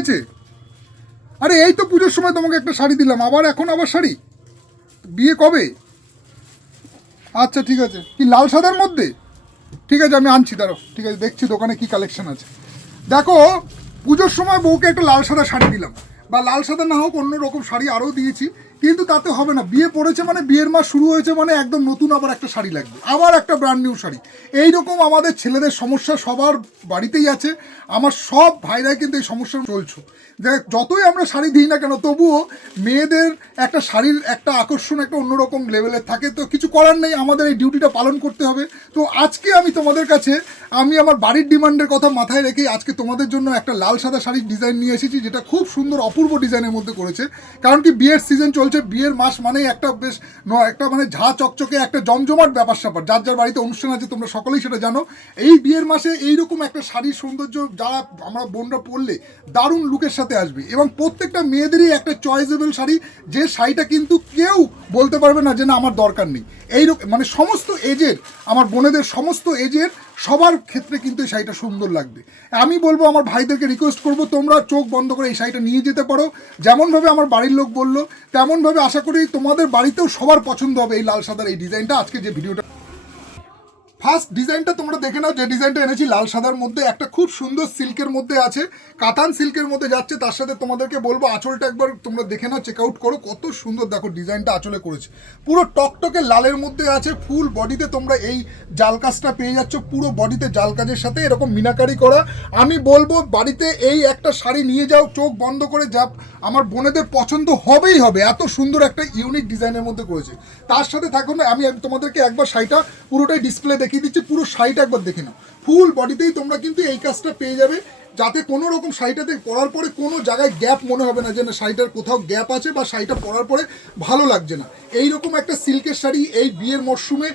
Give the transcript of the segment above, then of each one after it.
হয়েছে? আরে এই তো পুজোর সময় তোমাকে একটা শাড়ি দিলাম, আবার এখন আবার শাড়ি? বিয়ে কবে? আচ্ছা ঠিক আছে, কি লাল সাদার মধ্যে? ঠিক আছে আমি আনছি, দাঁড়ো, ঠিক আছে দেখছি দোকানে কি কালেকশন আছে। দেখো, পুজোর সময় বউকে একটা লাল সাদা শাড়ি দিলাম, বা লাল সাদা না হোক অন্য রকম শাড়ি আরও দিয়েছি, কিন্তু তাতে হবে না। বিয়ে পড়েছে মানে, বিয়ের মাস শুরু হয়েছে মানে একদম নতুন আবার একটা শাড়ি লাগবে, আবার একটা ব্র্যান্ড নিউ শাড়ি। এইরকম আমাদের ছেলেদের সমস্যা সবার বাড়িতেই আছে, আমার সব ভাইরাই কিন্তু এই সমস্যা চলছে। দেখ, যতই আমরা শাড়ি দিই না কেন, তবুও মেয়েদের একটা শাড়ির একটা আকর্ষণ একটা অন্যরকম লেভেলের থাকে। তো কিছু করার নেই, আমাদের এই ডিউটিটা পালন করতে হবে। তো আজকে আমি তোমাদের কাছে, আমি আমার বাড়ির ডিমান্ডের কথা মাথায় রেখে আজকে তোমাদের জন্য একটা লাল সাদা শাড়ির ডিজাইন নিয়ে এসেছি, যেটা খুব সুন্দর অপূর্ব ডিজাইনের মধ্যে করেছে। কারণ কি, বিয়ের সিজন চলছে, বিয়ের মাস মানেই একটা বেশ একটা মানে ঝা চকচকে একটা জমজমাট ব্যাপার স্যাপার, যার যার বাড়িতে অনুষ্ঠান আছে তোমরা সকলেই সেটা জানো। এই বিয়ের মাসে এইরকম একটা শাড়ির সৌন্দর্য যারা আমরা বোনরা পরলে দারুণ লুকের সাথে আসবে, এবং প্রত্যেকটা মেয়েদেরই একটা চয়েসেবল শাড়ি, যে শাড়িটা কিন্তু কেউ বলতে পারবে না যে না আমার দরকার নেই। এইরকম মানে সমস্ত এজের, আমার বোনেদের সমস্ত এজের সবার ক্ষেত্রে কিন্তু এই শাড়িটা সুন্দর লাগবে। আমি বলবো, আমার ভাইদেরকে রিকোয়েস্ট করবো, তোমরা চোখ বন্ধ করে এই শাড়িটা নিয়ে যেতে পারো। যেমনভাবে আমার বাড়ির লোক বললো, তেমনভাবে আশা করি তোমাদের বাড়িতেও সবার পছন্দ হবে এই লাল সাদার এই ডিজাইনটা। আজকে যে ভিডিওটা, ফার্স্ট ডিজাইনটা তোমরা দেখে নাও। যে ডিজাইনটা এনেছি লাল সাদার মধ্যে, একটা খুব সুন্দর সিল্কের মধ্যে আছে, কাতান সিল্কের মধ্যে যাচ্ছে। তার সাথে তোমাদেরকে বলবো আঁচলটা একবার তোমরা দেখে নাও, চেক আউট করো, কত সুন্দর দেখো ডিজাইনটা আঁচলে করেছে। পুরো টকটকে লালের মধ্যে আছে, ফুল বডিতে তোমরা এই জাল কাজটা পেয়ে যাচ্ছ, পুরো বডিতে জাল কাজের সাথে এরকম মিনাকারি করা। আমি বলবো বাড়িতে এই একটা শাড়ি নিয়ে যাও, চোখ বন্ধ করে, যা আমার বোনেদের পছন্দ হবেই হবে, এত সুন্দর একটা ইউনিক ডিজাইনের মধ্যে করেছে। তার সাথে থাকুন, আমি তোমাদেরকে একবার শাড়িটা পুরোটাই ডিসপ্লে দেখিয়ে দিচ্ছি, পুরো শাড়িটা একবার দেখে নাও। ফুল বডিতেই তোমরা কিন্তু এই কাজটা পেয়ে যাবে, যাতে কোনো রকম শাড়িটাতে পরার পরে কোনো জায়গায় গ্যাপ মনে হবে না, যে না শাড়িটার কোথাও গ্যাপ আছে বা শাড়িটা পরার পরে ভালো লাগছে না। এইরকম একটা সিল্কের শাড়ি এই বিয়ের মরশুমে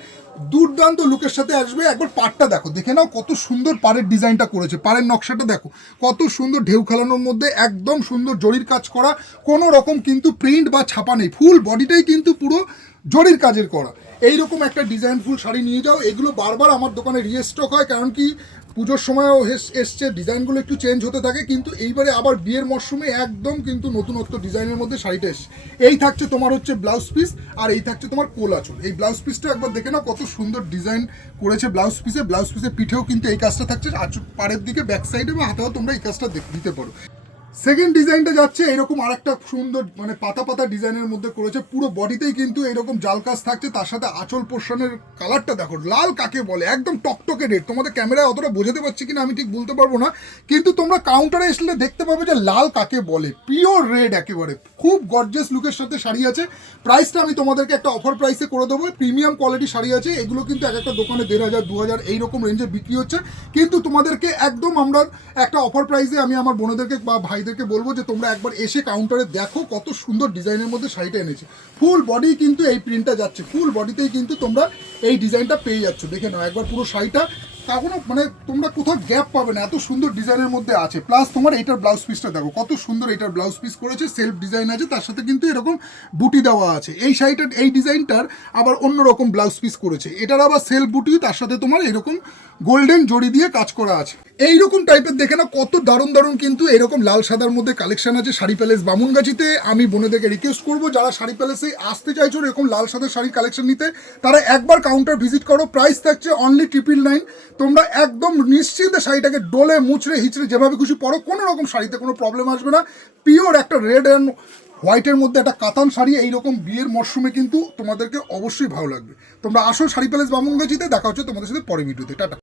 দুর্দান্ত লুকের সাথে আসবে। একবার পাড়টা দেখো, দেখে নাও কত সুন্দর পাড়ের ডিজাইনটা করেছে, পাড়ের নকশাটা দেখো কত সুন্দর, ঢেউ খেলানোর মধ্যে একদম সুন্দর জরির কাজ করা, কোনো রকম কিন্তু প্রিন্ট বা ছাপা নেই, ফুল বডিটাই কিন্তু পুরো জরির কাজের করা। এইরকম একটা ডিজাইন ফুল শাড়ি নিয়ে যাও। এগুলো বারবার আমার দোকানে রিস্টক হয়, কারণ কি পুজোর সময়ও এসছে, ডিজাইনগুলো একটু চেঞ্জ হতে থাকে, কিন্তু এইবারে আবার বিয়ের মরশুমে একদম কিন্তু নতুনত্ব ডিজাইনের মধ্যে শাড়িটা এসছে। এই থাকছে তোমার হচ্ছে ব্লাউজ পিস, আর এই থাকছে তোমার কোল আঁচল। এই ব্লাউজ পিসটা একবার দেখে নাও, কত সুন্দর ডিজাইন করেছে ব্লাউজ পিসে। ব্লাউজ পিসের পিঠেও কিন্তু এই কাজটা থাকছে, পাড়ের দিকে ব্যাক সাইডে বা হাতেও তোমরা এই কাজটা দিতে পারো। সেকেন্ড ডিজাইনটা যাচ্ছে এরকম আরেকটা সুন্দর মানে পাতা পাতা ডিজাইনের মধ্যে করেছে, পুরো বডিতেই কিন্তু এরকম জাল কাজ থাকছে। তার সাথে আঁচল পোর্শনের কালারটা দেখো, লাল কাকে বলে, একদম টকটকে রেড। তোমাদের ক্যামেরায় অতটা বোঝাতে পারছি কিনা আমি ঠিক বলতে পারবো না, কিন্তু তোমরা কাউন্টারে আসলে দেখতে পাবে যে লাল কাকে বলে, পিওর রেড একেবারে, খুব গর্জিয়াস লুকের সাথে শাড়ি আছে। প্রাইসটা আমি তোমাদেরকে একটা অফার প্রাইসে করে দেবো। প্রিমিয়াম কোয়ালিটি শাড়ি আছে, এগুলো কিন্তু এক একটা দোকানে 1500 2000 এইরকম রেঞ্জে বিক্রি হচ্ছে, কিন্তু তোমাদেরকে একদম আমরা একটা অফার প্রাইসে আমি আমার বোনেদেরকে বা ভাইদেরকে বলবো যে তোমরা একবার এসে কাউন্টারে দেখো কত সুন্দর ডিজাইনের মধ্যে শাড়িটা এনেছে। ফুল বডি কিন্তু এই প্রিন্টটা যাচ্ছে, ফুল বডিতেই কিন্তু তোমরা এই ডিজাইনটা পেয়ে যাচ্ছ। দেখে নাও একবার পুরো শাড়িটা, তখনও মানে তোমরা কোথাও গ্যাপ পাবে না, এত সুন্দর ডিজাইনের মধ্যে আছে। প্লাস তোমার এইটার ব্লাউজ পিসটা দেখো কত সুন্দর, এইটার ব্লাউজ পিস করেছে, সেলফ ডিজাইন আছে, তার সাথে কিন্তু এরকম বুটি দেওয়া আছে। এই শাড়িটার এই ডিজাইনটার আবার অন্যরকম ব্লাউজ পিস করেছে, এটার আবার সেলফ বুটি, তার সাথে তোমার এরকম গোল্ডেন জড়ি দিয়ে কাজ করা আছে। এইরকম টাইপের দেখে না কত দারুণ দারুণ কিন্তু এরকম লাল সাদার মধ্যে কালেকশন আছে শাড়ি প্যালেস বামুনগাছিতে। আমি বোনেদেরকে রিকোয়েস্ট করবো, যারা শাড়ি প্যালেসে আসতে চাইছো এরকম লাল সাদার শাড়ির কালেকশন নিতে, তারা একবার কাউন্টার ভিজিট করো। প্রাইস থাকছে অনলি 999। তোমরা একদম নিশ্চিন্তে শাড়িটাকে ডোলে মুচড়ে হিচড়ে যেভাবে খুশি পরো, কোনো রকম শাড়িতে কোনো প্রবলেম আসবে না। পিওর একটা রেড অ্যান্ড হোয়াইটের মধ্যে একটা কাতান শাড়ি, এইরকম বিয়ের মরশুমে কিন্তু তোমাদেরকে অবশ্যই ভালো লাগবে। তোমরা আসো শাড়ি প্যালেস বামুনগাছিতে, দেখা হচ্ছে তোমাদের সাথে পরে ভিডিওতে। টাটা।